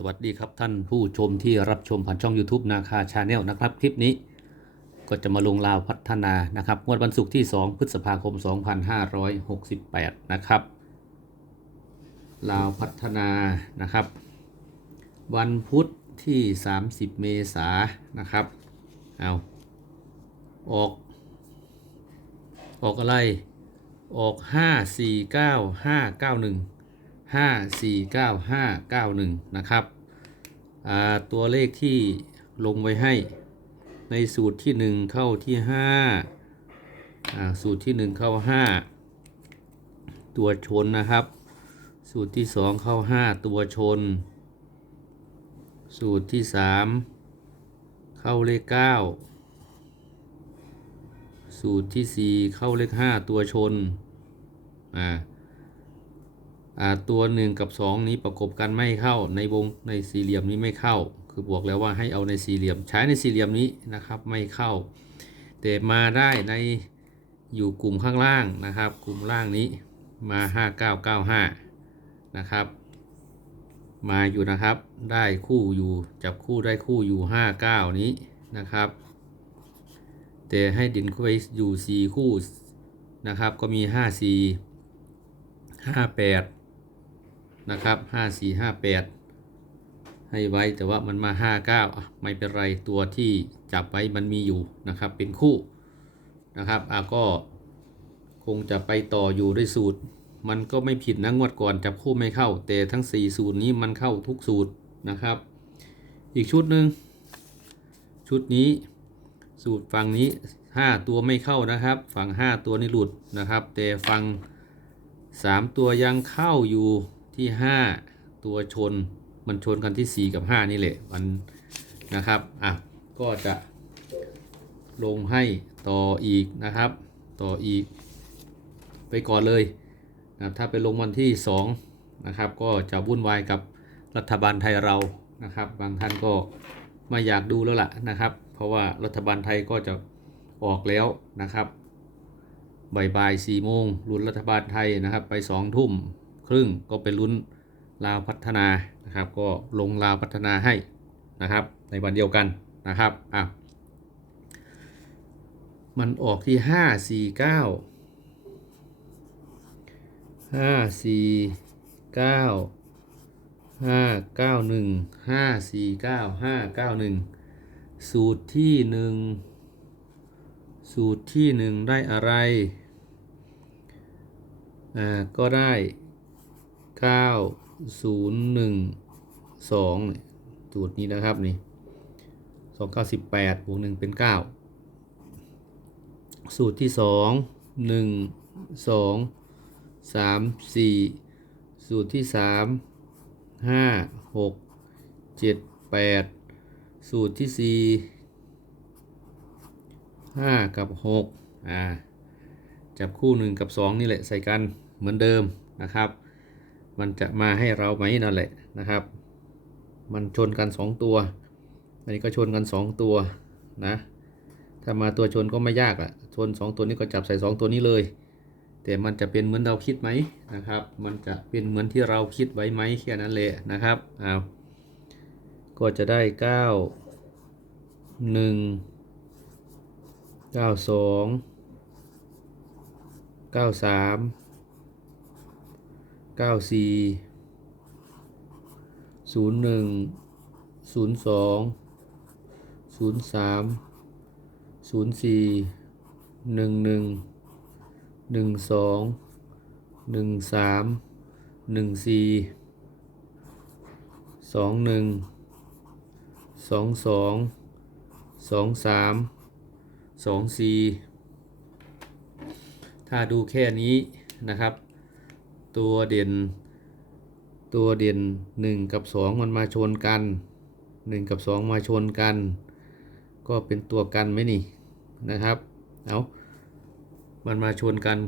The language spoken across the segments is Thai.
สวัสดีครับท่านผู้ชมที่รับชมผ่านช่อง YouTube นาคาชาแนลนะครับ คลิปนี้ก็จะมาลงลาวพัฒนานะครับงวดวันศุกร์ที่ 2 พฤษภาคม 2568 นะครับ ลาวพัฒนานะครับ วันพุธที่ 30 เมษายนนะครับเอาออก ออกอะไรออก 5 4 9 5 9 1 5 4 9 5 9 1 นะครับ ตัวเลขที่ลงไว้ให้ในสูตรที่ 1 เข้าที่5อ่าสูตรที่ 1 เข้า 5 ตัวชนนะครับ สูตรที่ 2 เข้า 5 ตัวชน สูตรที่ 3 เข้าเลข 9 สูตรที่ 4 เข้าเลข 5 ตัวชนอ่า ตัวหนึ่งกับสองนี้ประกบกันไม่เข้าในวงในสี่เหลี่ยมนี้ไม่เข้า คือบอกแล้วว่าให้เอาในสี่เหลี่ยมใช้ในสี่เหลี่ยมนี้นะครับไม่เข้า แต่มาได้ในอยู่กลุ่มข้างล่างนะครับ กลุ่มล่างนี้มา 5995 นะครับ มาอยู่นะครับได้คู่อยู่จับคู่ได้คู่อยู่ 59 นี้นะครับ แต่ให้ดินเข้าไปอยู่ 4 คู่นะครับก็มี 54 58 นะครับ54 58ให้ไว้แต่ว่ามันมา59อะไม่เป็นไรตัวที่จับไว้มันมีอยู่นะครับเป็นคู่นะครับอะก็คงจะไปต่ออยู่ด้วยสูตร มันก็ไม่ผิดนะงวดก่อนจับคู่ไม่เข้า แต่ทั้ง 4 สูตรนี้มันเข้าทุกสูตรนะครับ อีกชุดหนึ่งชุดนี้สูตรฝั่งนี้ 5 ตัวไม่เข้านะครับ ฝั่ง 5 ตัวนี่หลุดนะครับ แต่ฝั่ง3 ตัวยังเข้าอยู่ ที่ 5 ตัวชนมันชนกันที่ 4 กับ 5 นี่แหละมันนะครับอะก็จะลงให้ต่ออีกนะครับ ต่ออีก ไปก่อนเลยนะถ้าไปลงวันที่ 2 นะครับ ก็จะวุ่นวายกับรัฐบาลไทยเรานะครับ บางท่านก็ไม่อยากดูแล้วล่ะนะครับ เพราะว่ารัฐบาลไทยก็จะออกแล้วนะครับบ่ายๆสี่โมงลุนรัฐบาลไทยนะครับ ไปสองทุ่ม ครึ่งก็ไปลุ้นลาวพัฒนานะครับ ก็ลงลาวพัฒนาให้นะครับ ในวันเดียวกันนะครับอะมันออกที่ห้าสี่เก้าห้าสี่เก้าห้าเก้าหนึ่งห้าสี่เก้าห้าเก้าหนึ่งสูตรที่หนึ่งสูตรที่หนึ่งได้อะไร อ่า ก็ได้ 9 0 1 2เนี่ยสูตรนี้นะครับนี่2 9 8บวก1เป็น9สูตรที่2 1 2 3 4สูตรที่3 5 6 7 8สูตรที่4 5กับ6อ่าจับคู่1กับ2นี่แหละใส่กันเหมือนเดิมนะครับ มันจะมาให้เราไหมนั่นแหละนะครับ มันชนกัน 2 ตัว อันนี้ก็ชนกัน 2 ตัวนะ ถ้ามาตัวชนก็ไม่ยากอะชน 2 ตัวนี้ก็จับใส่ 2 ตัวนี้เลย แต่มันจะเป็นเหมือนเราคิดไหมนะครับ มันจะเป็นเหมือนที่เราคิดไว้ไหมแค่นั้นเลยนะครับเอาก็จะได้ 9 1 9 2เก้าสาม เก้าสี่ศูนย์หนึ่งศูนย์สองศูนย์สามศูนย์สี่หนึ่งหนึ่งหนึ่งสองหนึ่งสามหนึ่งสี่สองหนึ่งสองสองสองสามสองสี่ถ้าดูแค่นี้นะครับ ตัวเด่น ตัวเด่น 1 กับ 2 มันมาชนกัน 1 กับ 2 มาชนกัน ก็เป็นตัวกันไหมนี่นะครับเอามันมาชนกัน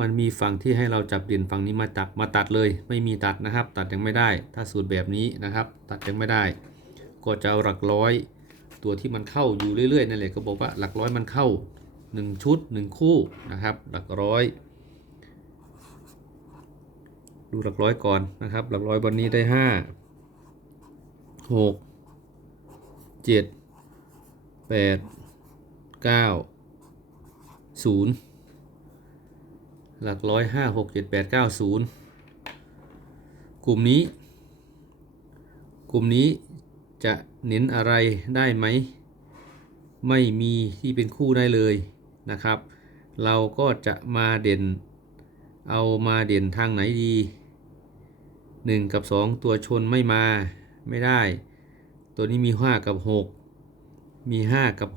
มันมีฝั่งที่ให้เราจับเด่นฝั่งนี้มาตัดมาตัดเลย ไม่มีตัดนะครับ ตัดยังไม่ได้ ถ้าสูตรแบบนี้นะครับ ตัดยังไม่ได้ ก็จะเอาหลักร้อย ตัวที่มันเข้าอยู่เรื่อยๆนั่นแหละก็บอกว่าหลักร้อยมันเข้า 1 ชุด 1 คู่นะครับ หลักร้อย ดูหลักร้อยก่อนนะครับ หลักร้อยวันนี้ได้หกเจ็ดแปดเก้าศูนย์หลักร้อยห้าหกเจ็ดแปดเก้าศูนย์กลุ่มนี้ กลุ่มนี้จะเน้นอะไรได้ไหม ไม่มีที่เป็นคู่ได้เลยนะครับ เราก็จะมาเด่น เอามาเด่นทางไหนดี 1 กับ 2 ตัวชนไม่มาไม่ได้ ตัวนี้มี 5 กับ 6 มี 5 กับ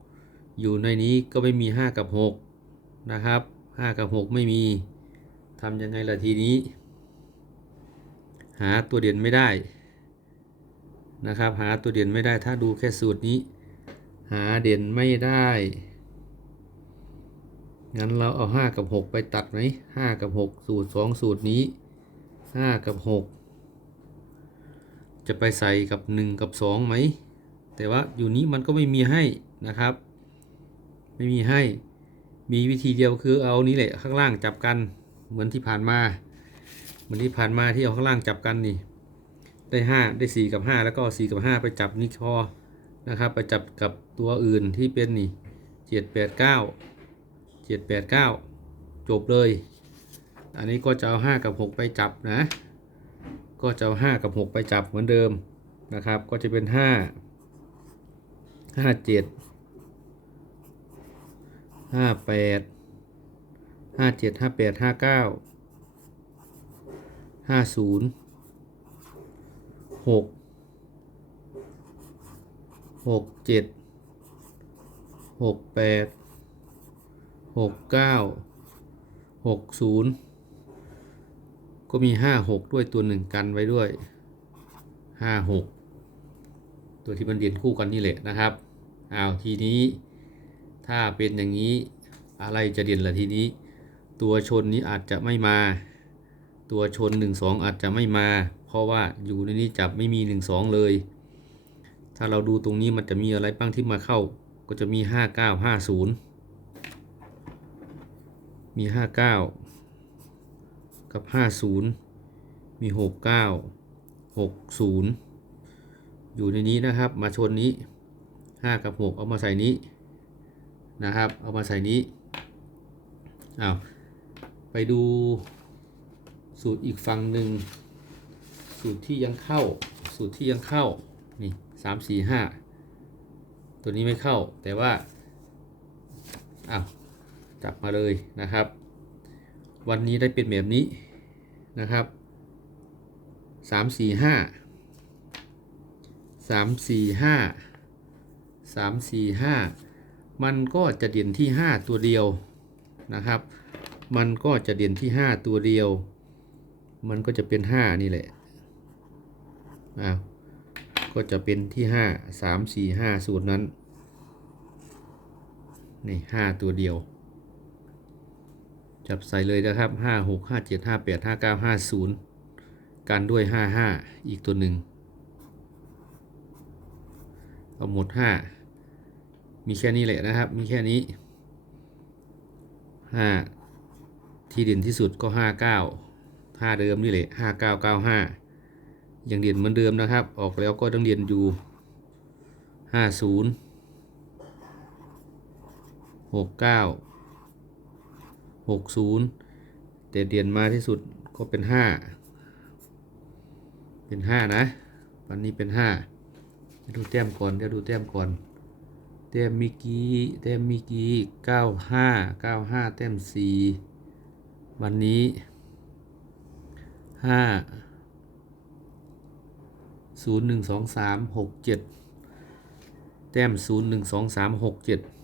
6 อยู่ในนี้ก็ไม่มี 5 กับ 6 นะครับ 5 กับ 6 ไม่มีทำยังไงล่ะทีนี้ หาตัวเด่นไม่ได้นะครับ หาตัวเด่นไม่ได้ถ้าดูแค่สูตรนี้ หาเด่นไม่ได้ งั้นเราเอา 5 กับ 6 ไปตัดไหม5กับ 6 สูตร 2 สูตรนี้ 5 กับ 6 จะไปใส่กับ 1 กับ 2ไหม แต่ว่าอยู่นี้มันก็ไม่มีให้นะครับ ไม่มีให้ มีวิธีเดียวคือเอานี้แหละข้างล่างจับกัน เหมือนที่ผ่านมา เหมือนที่ผ่านมาที่เอาข้างล่างจับกันนี่ ได้ 5 ได้ 4 กับ 5 แล้วก็ 4 กับ 5 ไปจับนี่พอนะครับ ไปจับกับตัวอื่นที่เป็นนี่ 7 8 9 7 8 9จบเลย อันนี้ก็จะเอา5กับ6ไปจับนะ ก็จะเอา5กับ6ไปจับเหมือนเดิมนะครับ ก็จะเป็น5 5 7 5 8 5 7 5 8 5 9 5 0 6 6 7 6 8 6 9 6 0ก็ มี5 6ด้วยตัวหนึ่งกันไว้ด้วย5 6ตัวที่มันเรียนคู่กันนี่แหละนะครับอ้าวทีนี้ถ้าเป็นอย่างนี้อะไรจะเด่นล่ะทีนี้ ตัวชนนี้อาจจะไม่มา ตัวชน 1 2 อาจจะไม่มา เพราะว่าอยู่ในนี้จับไม่มี 1 2 เลย ถ้าเราดูตรงนี้มันจะมีอะไรบ้างที่มาเข้าก็จะมี 5 9 5 0 มี 59 กับ 50 มี 69 60 อยู่ในนี้นะครับ มาชนนี้ 5 กับ 6 เอามาใส่นี้นะครับ เอามาใส่นี้อ้าวไปดูสูตรอีกฝั่งหนึ่ง สูตรที่ยังเข้า สูตรที่ยังเข้า นี่สามสี่ห้า ตัวนี้ไม่เข้า แต่ว่า อ้าว จับมาเลยนะครับ วันนี้ได้เป็นแบบนี้นะครับสามสี่ห้าสามสี่ห้าสามสี่ห้ามันก็จะเด่นที่ห้าตัวเดียวนะครับ มันก็จะเด่นที่ห้าตัวเดียว มันก็จะเป็นห้านี่แหละอ้าวก็จะเป็นที่ห้าสามสี่ห้าสูตรนั้นนี่ห้าตัวเดียว จับใส่เลยนะครับห้าหกห้าเจ็ดห้าแปดห้าเก้าห้าศูนย์กันด้วยห้าห้าอีกตัวหนึ่งเอาหมดห้ามีแค่นี้แหละนะครับ มีแค่นี้ห้าที่เด่นที่สุดก็ห้าเก้าห้าเดิมนี่แหละห้าเก้าเก้าห้ายังเด่นเหมือนเดิมนะครับ ออกแล้วก็ต้องเด่นอยู่ห้า 60 แต่เด่นมาที่สุดก็เป็น 5 เป็น 5 นะ วันนี้เป็น 5 ดูแต้มก่อนเดี๋ยวดูแต้มก่อน แต้มมิกี้แต้มมิกี้95 95 แต้ม 4 วันนี้ 5 0 1 2 3 6 7 แต้ม 0 1 2 3 6 7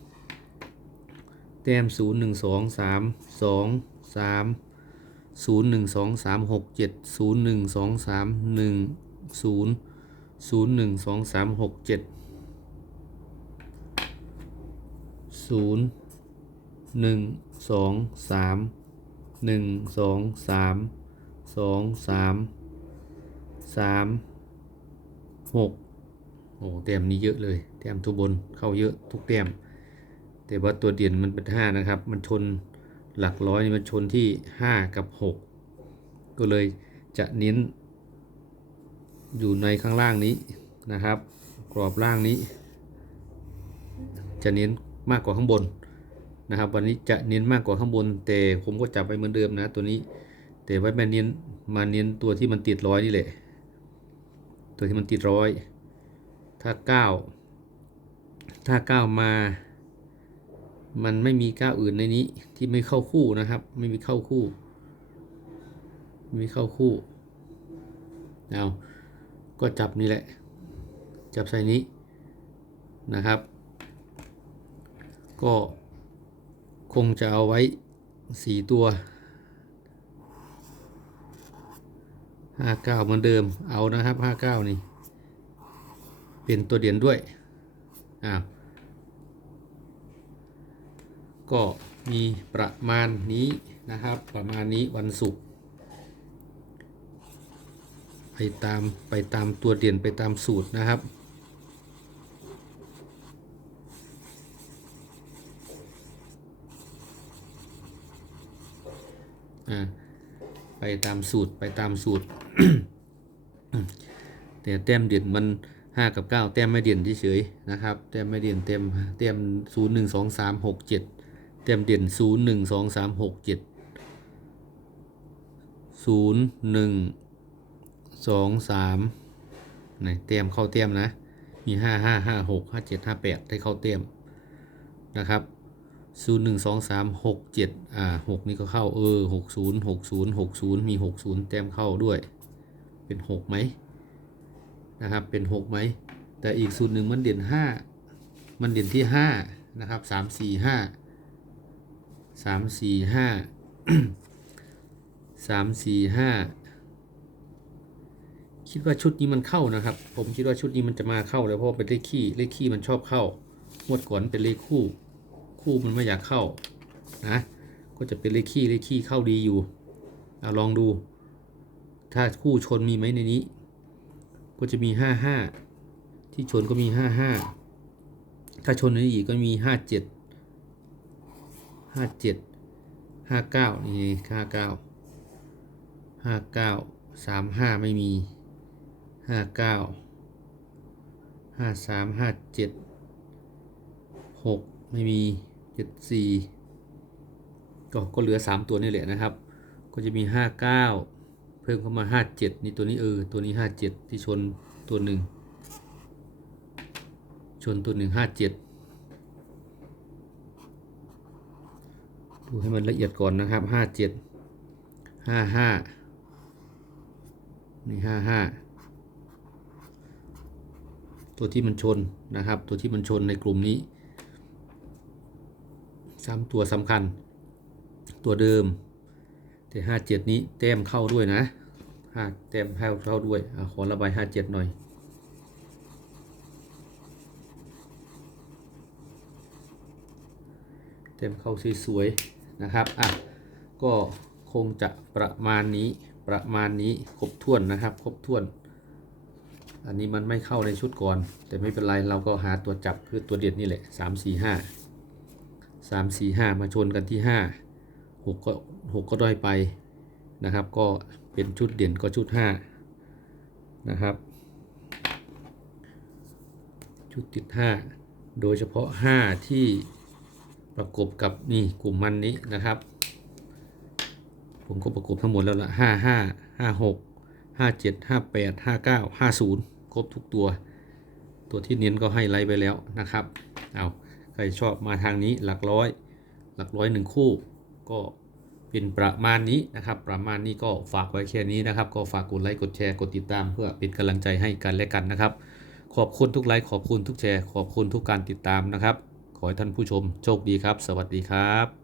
แต้มศูนย์หนึ่งสองสามสองสามศูนย์หนึ่งสองสามหกเจ็ดศูนย์หนึ่งสองสามหนึ่งศูนย์ศูนย์หนึ่งสองสามหกเจ็ดศูนย์หนึ่งสองสามหนึ่งสองสามสองสามสามหกโอ้แต้มนี้เยอะเลย แต้มทุกบนเข้าเยอะทุกแต้ม แต่ว่าตัวเด่นมันเป็นห้านะครับ มันชนหลักร้อยมันชนที่ห้ากับหกก็เลยจะเน้น อยู่ในข้างล่างนี้นะครับ กรอบล่างนี้ จะเน้นมากกว่าข้างบนนะครับ วันนี้จะเน้นมากกว่าข้างบน แต่ผมก็จับไปเหมือนเดิมนะ ตัวนี้ แต่ไว้มาเน้นมาเน้นตัวที่มันติดร้อยนี่แหละ ตัวที่มันติดร้อย ถ้าเก้าถ้าเก้ามา มันไม่มีก้าวอื่นในนี้ที่ไม่เข้าคู่นะครับ ไม่มีเข้าคู่ ไม่มีเข้าคู่เอาก็จับนี่แหละ จับใส่นี้นะครับ ก็คงจะเอาไว้สี่ตัวห้าเก้าเหมือนเดิมเอานะครับห้าเก้านี่ เป็นตัวเด่นด้วยอ้าว ก็มีประมาณนี้นะครับ ประมาณนี้วันศุกร์ไปตามไปตามตัวเด่นไปตามสูตรนะครับ ไปตามสูตรไปตามสูตร แต่แต้มเด่นมันห้ากับเก้าแต้มไม่เด่นเฉยๆนะครับ แต้มไม่เด่นเต็มแต้มศูนย์หนึ่งสองสามหกเจ็ด แต้มเด่นศูนย์หนึ่งสองสามหกเจ็ดศูนย์หนึ่งสองสามไหนแต้มเข้าแต้มนะ มีห้าห้าห้าหกห้าเจ็ดห้าแปดได้เข้าแต้มนะครับศูนย์หนึ่งสองสามหกเจ็ดอ่าหกนี่ก็เข้าเออหกศูนย์หกศูนย์หกศูนย์มีหกศูนย์แต้มเข้าด้วย เป็นหกไหมนะครับ เป็นหกไหม แต่อีกสูตรหนึ่งมันเด่นห้ามันเด่นที่ห้านะครับสามสี่ห้า สามสี่ห้าสามสี่ห้าคิดว่าชุดนี้มันเข้านะครับ ผมคิดว่าชุดนี้มันจะมาเข้าแล้วเพราะเป็นเลขขี้เลขขี้มันชอบเข้างวดก่อนเป็นเลขคู่ คู่มันไม่อยากเข้านะก็จะเป็นเลขขี้เลขขี้เข้าดีอยู่เอาลองดู ถ้าคู่ชนมีไหมในนี้ ก็จะมีห้าห้าที่ชนก็มีห้าห้าถ้าชนในนี้อีกก็มีห้าเจ็ด ห้าเจ็ดห้าเก้านี่ห้าเก้าห้าเก้าสามห้าไม่มีห้าเก้าห้าสามห้าเจ็ดหกไม่มีเจ็ดสี่ก็ก็เหลือสามตัวนี่แหละนะครับ ก็จะมีห้าเก้าเพิ่มเข้ามาห้าเจ็ดนี่ตัวนี้เออตัวนี้ห้าเจ็ดที่ชนตัวหนึ่งชนตัวหนึ่งห้าเจ็ด ดูให้มันละเอียดก่อนนะครับห้าเจ็ดห้าห้านี่ห้าห้าตัวที่มันชนนะครับ ตัวที่มันชนในกลุ่มนี้สามตัวสำคัญ ตัวเดิม แต่ห้าเจ็ดนี้แต้มเข้าด้วยนะห้าแต้มเข้าเข้าด้วยอขอระบายห้าเจ็ดหน่อยแต้มเข้าสวยๆ นะครับอะก็คงจะประมาณนี้ประมาณนี้ครบถ้วนนะครับครบถ้วน อันนี้มันไม่เข้าในชุดก่อน แต่ไม่เป็นไรเราก็หาตัวจับคือตัวเด็ดนี่แหละสามสี่ห้าสามสี่ห้ามาชนกันที่ห้าหกก็หกก็ด้อยไปนะครับ ก็เป็นชุดเด่นก็ชุดห้านะครับ ชุดติดห้าโดยเฉพาะห้าที่ ประกบกับนี่กลุ่มมันนี้นะครับ ผมก็ประกบทั้งหมดแล้วละห้าห้าห้าหกห้าเจ็ดห้าแปดห้าเก้าห้าศูนย์ครบทุกตัว ตัวที่เน้นก็ให้ไลฟ์ไปแล้วนะครับเอาใครชอบมาทางนี้หลักร้อย หลักร้อยหนึ่งคู่ ก็เป็นประมาณนี้นะครับ ประมาณนี้ก็ฝากไว้แค่นี้นะครับ ก็ฝากกดไลค์กดแชร์กดติดตาม เพื่อเป็นกำลังใจให้กันและกันนะครับ ขอบคุณทุกไลค์ขอบคุณทุกแชร์ขอบคุณทุกการติดตามนะครับ ขอให้ท่านผู้ชมโชคดีครับ สวัสดีครับ